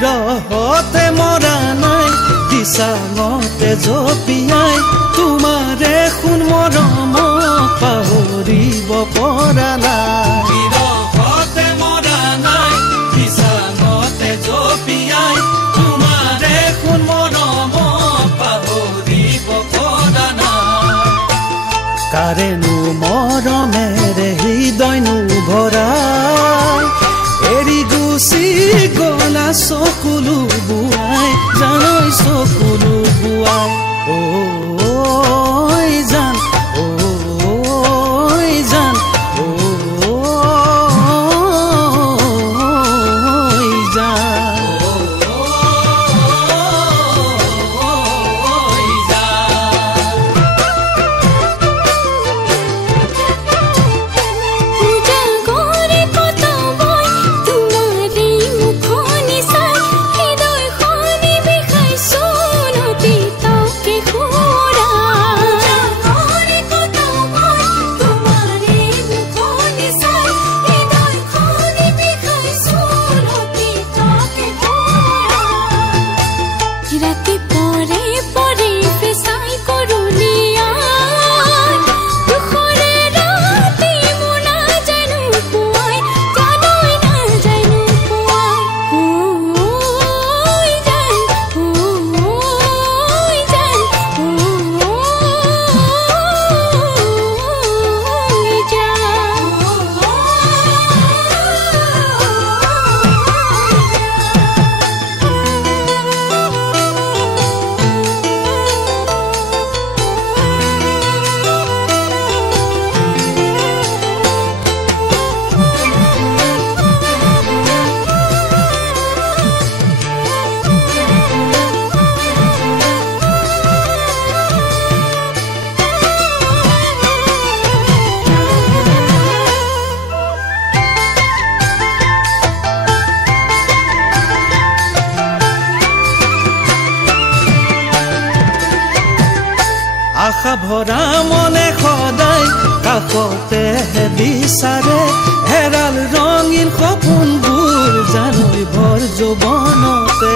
বিৰহতে মৰা নাই দিচাঙতে জপিয়াই তোমাৰে সোণ মৰম পাহৰিব পৰা নাই বিৰহতে মৰা নাই দিচাঙতে জপিয়াই তোমাৰে সোণ মৰম পাহৰিব পৰা নাই কাৰেনো মৰমেৰে হৃদয়নো ভৰাই এৰি গুচি গলা চকুলো বুৱাই জানৈ চকুলো বুৱাই ঐ জান ঐ জান ঐ আশা ভৰা মনে সদায় কাষতে বিচাৰে হেৰাল ৰঙীন সপোনবোৰ জানৈ ভৰ যৌৱনতে